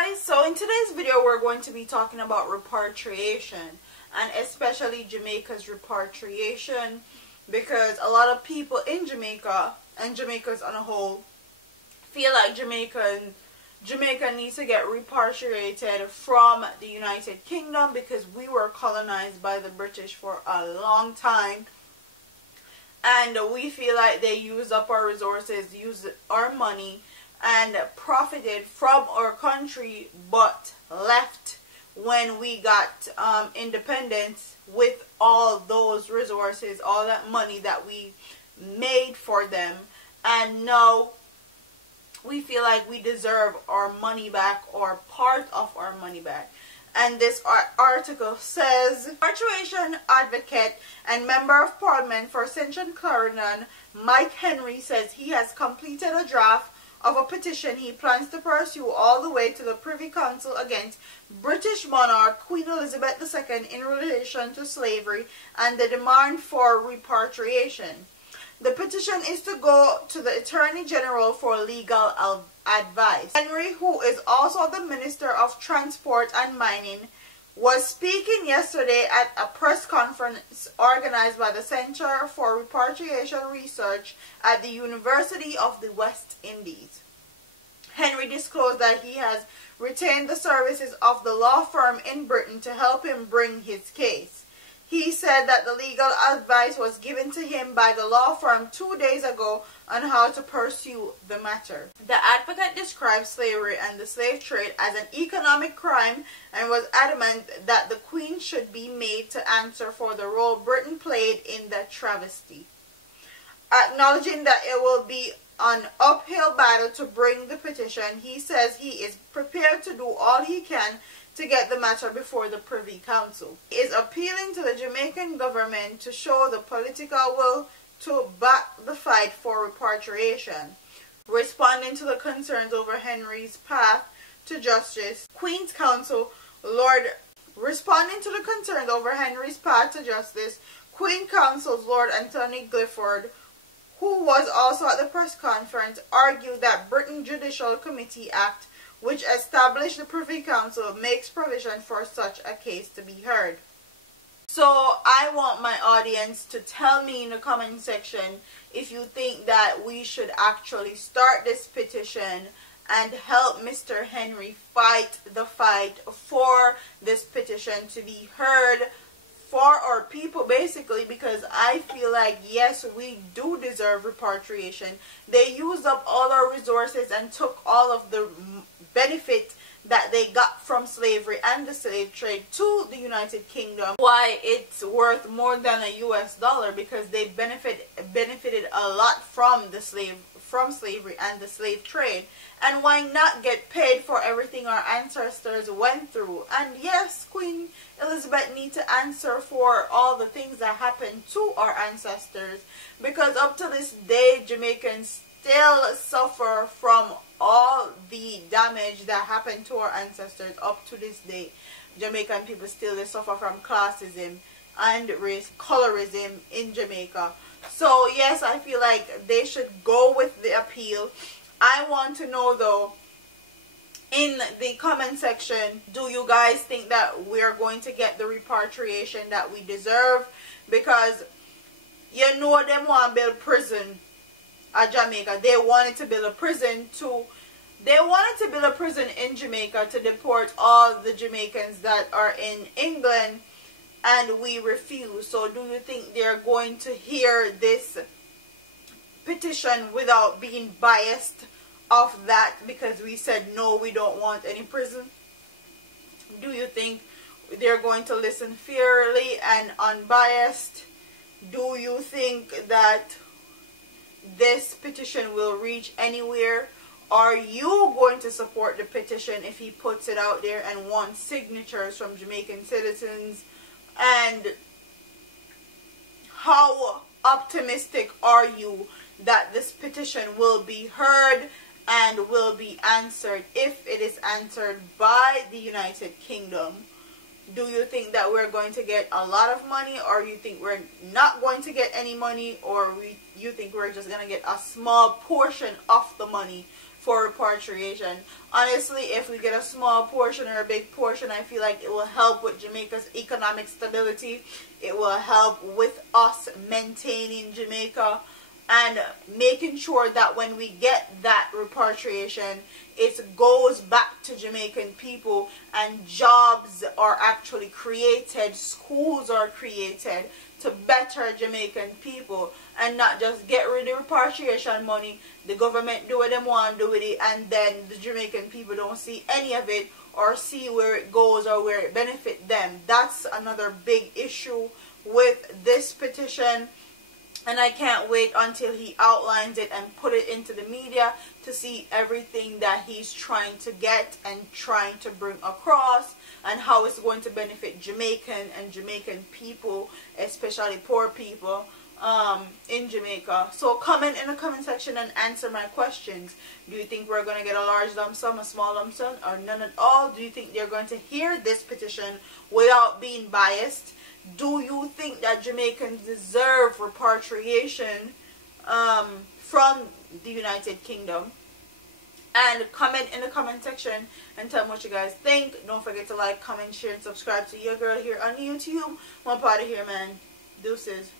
guys, so in today's video we're going to be talking about repatriation, and especially Jamaica's repatriation, because a lot of people in Jamaica and Jamaicans on a whole feel like Jamaica needs to get repatriated from the United Kingdom because we were colonized by the British for a long time, and we feel like they used up our resources, used our money, and profited from our country, but left when we got independence with all those resources, all that money that we made for them, and now we feel like we deserve our money back or part of our money back. And this article says, repatriation advocate and member of parliament for Central Clarendon, Mike Henry, says he has completed a draft of a petition he plans to pursue all the way to the Privy Council against British monarch Queen Elizabeth II in relation to slavery and the demand for repatriation. The petition is to go to the Attorney General for legal advice. Henry, who is also the Minister of Transport and Mining, was speaking yesterday at a press conference organized by the Center for Repatriation Research at the University of the West Indies. Henry disclosed that he has retained the services of the law firm in Britain to help him bring his case. He said that the legal advice was given to him by the law firm 2 days ago on how to pursue the matter. The advocate described slavery and the slave trade as an economic crime and was adamant that the Queen should be made to answer for the role Britain played in the travesty. Acknowledging that it will be an uphill battle to bring the petition, he says he is prepared to do all he can to get the matter before the Privy Council. He is appealing to the Jamaican government to show the political will to back the fight for repatriation. Responding to the concerns over Henry's path to justice, Queen's Counsel Lord Anthony Clifford, who was also at the press conference, argued that Britain Judicial Committee Act, which established the Privy Council, makes provision for such a case to be heard. So I want my audience to tell me in the comment section if you think that we should actually start this petition and help Mr. Henry fight the fight for this petition to be heard for our people, basically, because I feel like, yes, we do deserve repatriation. They used up all our resources and took all of the benefit that they got from slavery and the slave trade to the United Kingdom. Why it's worth more than a US dollar, because they benefited a lot from slavery and the slave trade. And why not get paid for everything our ancestors went through? And yes, Queen Elizabeth needs to answer for all the things that happened to our ancestors, because up to this day Jamaicans still suffer from all the damage that happened to our ancestors. Up to this day, Jamaican people still suffer from classism and race colorism in Jamaica. So yes, I feel like they should go with the appeal. I want to know though, in the comment section, do you guys think that we're going to get the repatriation that we deserve? Because you know them want to build prison at Jamaica. They wanted to build a prison in Jamaica to deport all the Jamaicans that are in England, and we refuse. So do you think they're going to hear this petition without being biased of that, because we said no, we don't want any prison? Do you think they're going to listen fairly and unbiased? Do you think that this petition will reach anywhere? Are you going to support the petition if he puts it out there and wants signatures from Jamaican citizens? And how optimistic are you that this petition will be heard and will be answered, if it is answered by the United Kingdom? Do you think that we're going to get a lot of money, or you think we're not going to get any money, or you think we're just going to get a small portion of the money for repatriation. Honestly, if we get a small portion or a big portion, I feel like it will help with Jamaica's economic stability. It will help with us maintaining Jamaica and making sure that when we get that repatriation, it goes back to Jamaican people and jobs are actually created, schools are created to better Jamaican people, and not just get rid of repatriation money, the government do what they want to do with it, and then the Jamaican people don't see any of it or see where it goes or where it benefits them. That's another big issue with this petition. And I can't wait until he outlines it and put it into the media to see everything that he's trying to get and trying to bring across, and how it's going to benefit Jamaican and Jamaican people, especially poor people in Jamaica. So comment in the comment section and answer my questions. Do you think we're going to get a large lump sum, a small lump sum, or none at all? Do you think they're going to hear this petition without being biased? Do you think that Jamaicans deserve repatriation from the United Kingdom? And comment in the comment section and tell me what you guys think. Don't forget to like, comment, share, and subscribe to your girl here on YouTube. One party here, man. Deuces.